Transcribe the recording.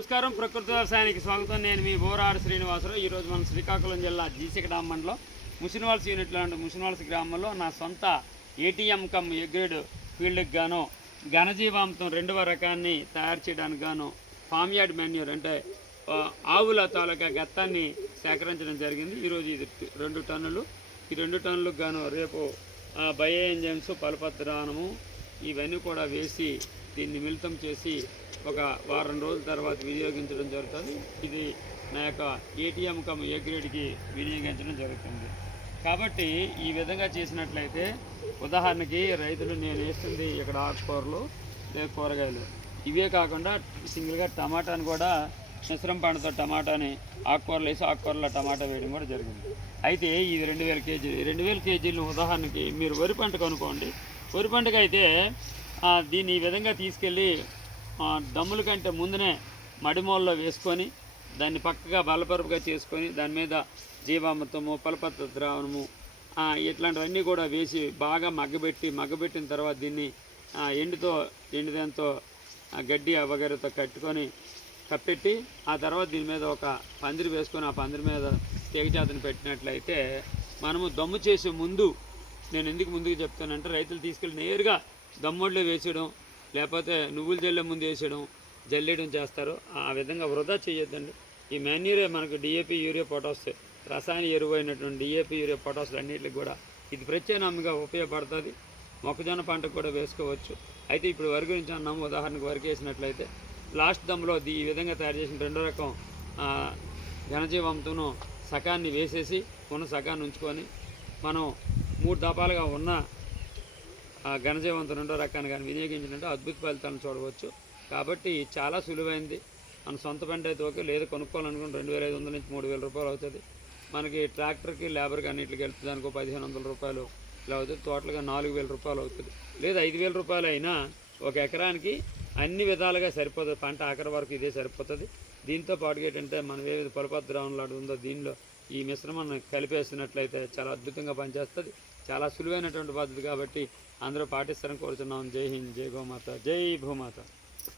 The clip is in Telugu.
నమస్కారం. ప్రకృతి వ్యవసాయానికి స్వాగతం. నేను మీ బోరాడు శ్రీనివాసరావు. ఈరోజు మన శ్రీకాకుళం జిల్లా జీసిక మండలం ముషినవాల్స్ యూనిట్లో ముషినవాల్స్ గ్రామంలో నా సొంత ఏటీఎం కమ్ ఎగ్రేడ్ ఫీల్డ్కి గాను ఘనజీవామృతం 2వ రకాన్ని తయారు చేయడానికి గాను ఫామ్ యార్డ్ మాన్యూర్ అంటే ఆవుల తాలూకా గత్తాన్ని సేకరించడం జరిగింది. ఈరోజు ఇది 2 టన్నులు. ఈ 2 టన్నులకు గాను రేపు బయో ఎంజైమ్స్ పలపత్రానము ఇవన్నీ కూడా వేసి దీన్ని మిళితం చేసి ఒక వారం రోజుల తర్వాత వినియోగించడం జరుగుతుంది. ఇది నా యొక్క ఏటీఎం కమ్ ఏ గ్రేడ్కి వినియోగించడం జరుగుతుంది. కాబట్టి ఈ విధంగా చేసినట్లయితే ఉదాహరణకి రైతులు నేను వేస్తుంది ఇక్కడ ఆకుకూరలు లేదా కూరగాయలు ఇవే కాకుండా సింగిల్గా టమాటాని కూడా మిశ్రమ పంటతో టమాటాని ఆకుకూరలు వేసి ఆకుకూరలో టమాటా వేయడం కూడా జరిగింది. అయితే ఇది 2000 కేజీలు. 2000 కేజీలు ఉదాహరణకి మీరు వరి పంట కనుక్కోండి. వరి పంటకు అయితే దీన్ని ఈ విధంగా తీసుకెళ్ళి దమ్ముల కంటే ముందునే మడిమూలలో వేసుకొని దాన్ని పక్కగా బలపరుపుగా చేసుకొని దాని మీద జీవామృతము పలపత్ర ద్రావణము ఇట్లాంటివన్నీ కూడా వేసి బాగా మగ్గబెట్టిన తర్వాత దీన్ని ఎండుదాంతో గడ్డి వగైరతో కప్పెట్టి ఆ తర్వాత దీని మీద ఒక పందిరి వేసుకొని ఆ పందిరి మీద తీగజాతిని పెట్టినట్లయితే మనము దమ్ము చేసే ముందు నేను ఎందుకు ముందుకు చెప్తానంటే రైతులు తీసుకెళ్ళి నేరుగా దమ్మోడ్లో వేసేయడం లేకపోతే నువ్వులు జల్లే ముందు వేసేయడం జల్లేయడం చేస్తారు. ఆ విధంగా వృధా చేయొద్దండి. ఈ మాన్యూరే మనకు డిఏపి యూరియా పొటాస్ రసాయన ఎరువు అయినటువంటి డిఏపి యూరియా పొటాస్ అన్నింటికి కూడా ఇది ప్రత్యామ్నాయంగా ఉపయోగపడుతుంది. మొక్కజొన్న పంటకు కూడా వేసుకోవచ్చు. అయితే ఇప్పుడు వరి గురించి అన్నాము. ఉదాహరణకు వరికి వేసినట్లయితే లాస్ట్ దమ్లో ఈ విధంగా తయారు చేసిన 2వ రకం ఘనజీవామృతం సకాన్ని వేసేసి ఉన్న సకాన్ని ఉంచుకొని మనం 3 దపాలుగా ఉన్న ఘనజీవామృతం 2వ రకాన్ని కానీ వినియోగించినట్టు అద్భుత ఫలితాలను చూడవచ్చు. కాబట్టి చాలా సులువైంది. మన సొంత పంట అయితే ఓకే, లేదా కొనుక్కోవాలనుకుంటే 2500 నుంచి 3000 రూపాయలు అవుతుంది. మనకి ట్రాక్టర్కి లేబర్కి అన్నింటికి వెళ్తుంది దానికి 1500 రూపాయలు ఇలా అవుతుంది. టోటల్గా 4000 రూపాయలు అవుతుంది. లేదా 5000 రూపాయలు అయినా ఒక ఎకరానికి అన్ని విధాలుగా సరిపోతుంది. పంట ఆఖరి వరకు ఇదే సరిపోతుంది. దీంతో పాటుగా ఏంటంటే మనం ఏ పలపత్ర ద్రావణం ఉందో దీనిలో ఈ మిశ్రమాన్ని కలిపేసినట్లయితే చాలా అద్భుతంగా పనిచేస్తుంది. చాలా సులువైనటువంటి పద్ధతి కాబట్టి అందరూ పాటిస్తారని కోరుతున్నాం. జై హింద్, జై గోమాత, జై భూమాత.